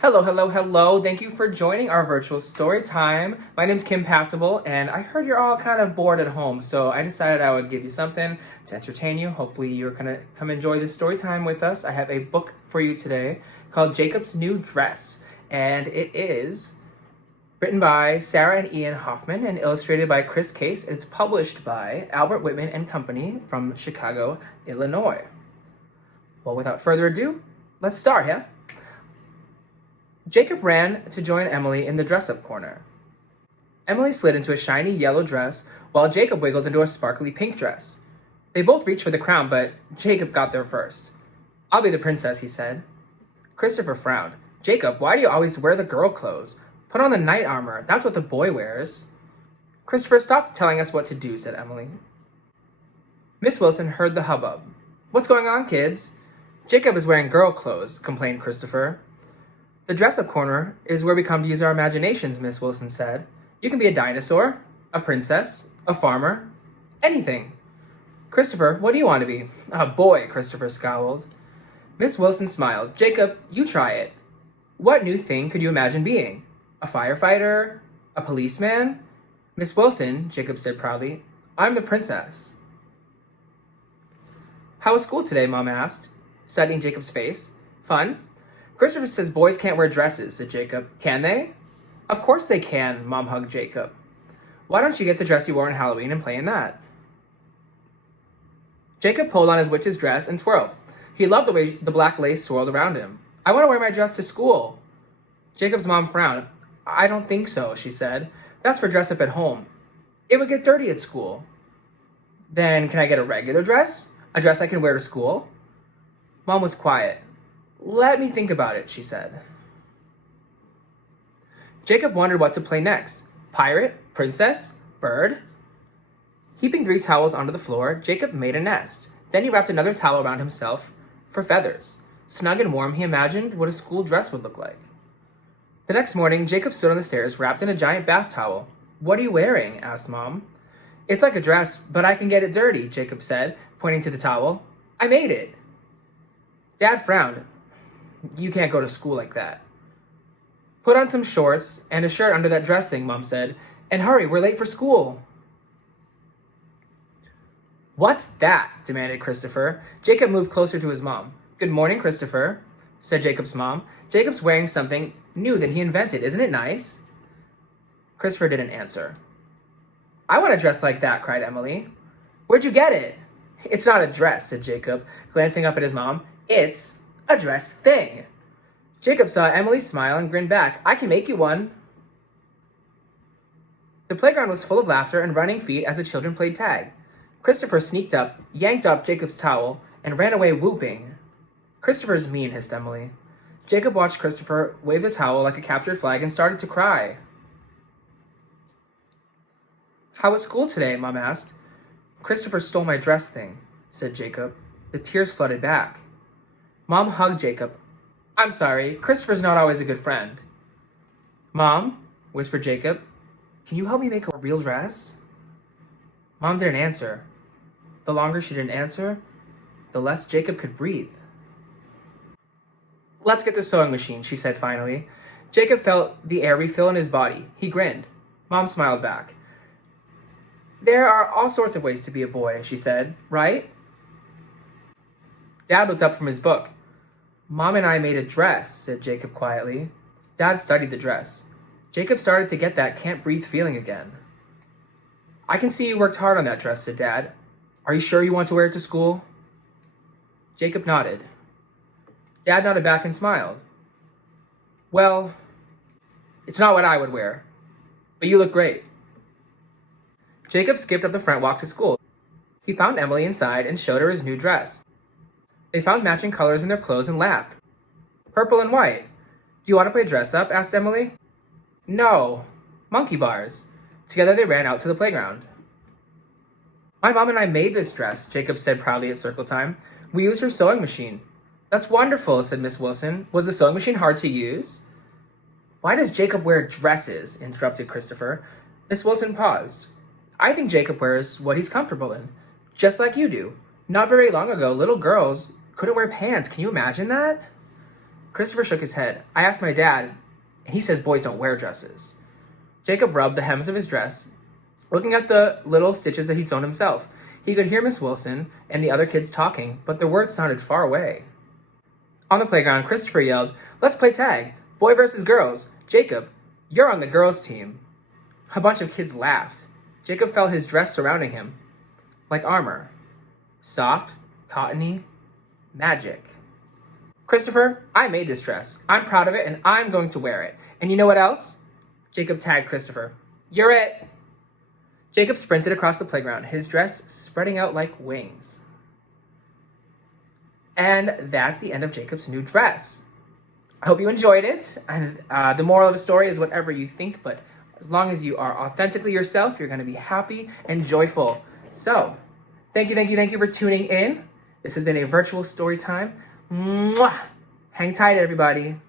Hello, hello, hello. Thank you for joining our virtual story time. My name's Kim Passable, and I heard you're all kind of bored at home, so I decided I would give you something to entertain you. Hopefully you're gonna come enjoy this story time with us. I have a book for you today called Jacob's New Dress, and it is written by Sarah and Ian Hoffman and illustrated by Chris Case. It's published by Albert Whitman Company from Chicago, Illinois. Well, without further ado, let's start, yeah? Jacob ran to join Emily in the dress-up corner. Emily slid into a shiny yellow dress, while Jacob wiggled into a sparkly pink dress. They both reached for the crown, but Jacob got there first. "I'll be the princess," he said. Christopher frowned. "Jacob, why do you always wear the girl clothes? Put on the knight armor. That's what the boy wears." "Christopher, stop telling us what to do," said Emily. Miss Wilson heard the hubbub. "What's going on, kids?" "Jacob is wearing girl clothes," complained Christopher. "The dress-up corner is where we come to use our imaginations," Miss Wilson said. "You can be a dinosaur, a princess, a farmer, anything." "Christopher, what do you want to be?" "A boy," Christopher scowled. Miss Wilson smiled. "Jacob, you try it. What new thing could you imagine being? A firefighter? A policeman?" "Miss Wilson," Jacob said proudly, "I'm the princess." "How was school today?" Mom asked, studying Jacob's face. "Fun?" "Christopher says boys can't wear dresses," said Jacob. "Can they?" "Of course they can," Mom hugged Jacob. "Why don't you get the dress you wore on Halloween and play in that?" Jacob pulled on his witch's dress and twirled. He loved the way the black lace swirled around him. "I want to wear my dress to school." Jacob's mom frowned. "I don't think so," she said. "That's for dress up at home. It would get dirty at school." "Then can I get a regular dress? A dress I can wear to school?" Mom was quiet. "Let me think about it," she said. Jacob wondered what to play next. Pirate? Princess? Bird? Heaping 3 towels onto the floor, Jacob made a nest. Then he wrapped another towel around himself for feathers. Snug and warm, he imagined what a school dress would look like. The next morning, Jacob stood on the stairs, wrapped in a giant bath towel. "What are you wearing?" asked Mom. "It's like a dress, but I can get it dirty," Jacob said, pointing to the towel. "I made it." Dad frowned. "You can't go to school like that." "Put on some shorts and a shirt under that dress thing," Mom said. "And hurry, we're late for school." "What's that?" demanded Christopher. Jacob moved closer to his mom. "Good morning, Christopher," said Jacob's mom. "Jacob's wearing something new that he invented. Isn't it nice?" Christopher didn't answer. "I want a dress like that," cried Emily. "Where'd you get it?" "It's not a dress," said Jacob, glancing up at his mom. "It's a dress thing." Jacob saw Emily smile and grinned back. "I can make you one." The playground was full of laughter and running feet as the children played tag. Christopher sneaked up, yanked up Jacob's towel, and ran away whooping. "Christopher's mean," hissed Emily. Jacob watched Christopher wave the towel like a captured flag and started to cry. "How was school today?" Mom asked. "Christopher stole my dress thing," said Jacob. The tears flooded back. Mom hugged Jacob. "I'm sorry, Christopher's not always a good friend." "Mom," whispered Jacob, "can you help me make a real dress?" Mom didn't answer. The longer she didn't answer, the less Jacob could breathe. "Let's get the sewing machine," she said finally. Jacob felt the air refill in his body. He grinned. Mom smiled back. "There are all sorts of ways to be a boy," she said, "right?" Dad looked up from his book. "Mom and I made a dress," said Jacob quietly. Dad studied the dress. Jacob started to get that can't breathe feeling again. "I can see you worked hard on that dress," said Dad. "Are you sure you want to wear it to school?" Jacob nodded. Dad nodded back and smiled. "Well, it's not what I would wear, but you look great." Jacob skipped up the front walk to school. He found Emily inside and showed her his new dress. They found matching colors in their clothes and laughed. "Purple and white. Do you want to play dress up?" asked Emily. "No. Monkey bars." Together they ran out to the playground. "My mom and I made this dress," Jacob said proudly at circle time. "We used her sewing machine." "That's wonderful," said Miss Wilson. "Was the sewing machine hard to use?" "Why does Jacob wear dresses?" interrupted Christopher. Miss Wilson paused. "I think Jacob wears what he's comfortable in, just like you do. Not very long ago, little girls couldn't wear pants. Can you imagine that?" Christopher shook his head. I asked my dad, and he says boys don't wear dresses. Jacob rubbed the hems of his dress, looking at the little stitches that he'd sewn himself. He could hear Miss Wilson and the other kids talking, but their words sounded far away. On the playground, Christopher yelled, "Let's play tag! Boy versus girls! Jacob, you're on the girls' team!" A bunch of kids laughed. Jacob felt his dress surrounding him, like armor. Soft, cottony, magic. Christopher, I made this dress. I'm proud of it, and I'm going to wear it. And you know what else? Jacob tagged Christopher. You're it! Jacob sprinted across the playground, his dress spreading out like wings. And that's the end of Jacob's new dress. I hope you enjoyed it. And the moral of the story is whatever you think, but as long as you are authentically yourself, you're going to be happy and joyful. So, thank you for tuning in. This has been a virtual story time. Mwah! Hang tight, everybody.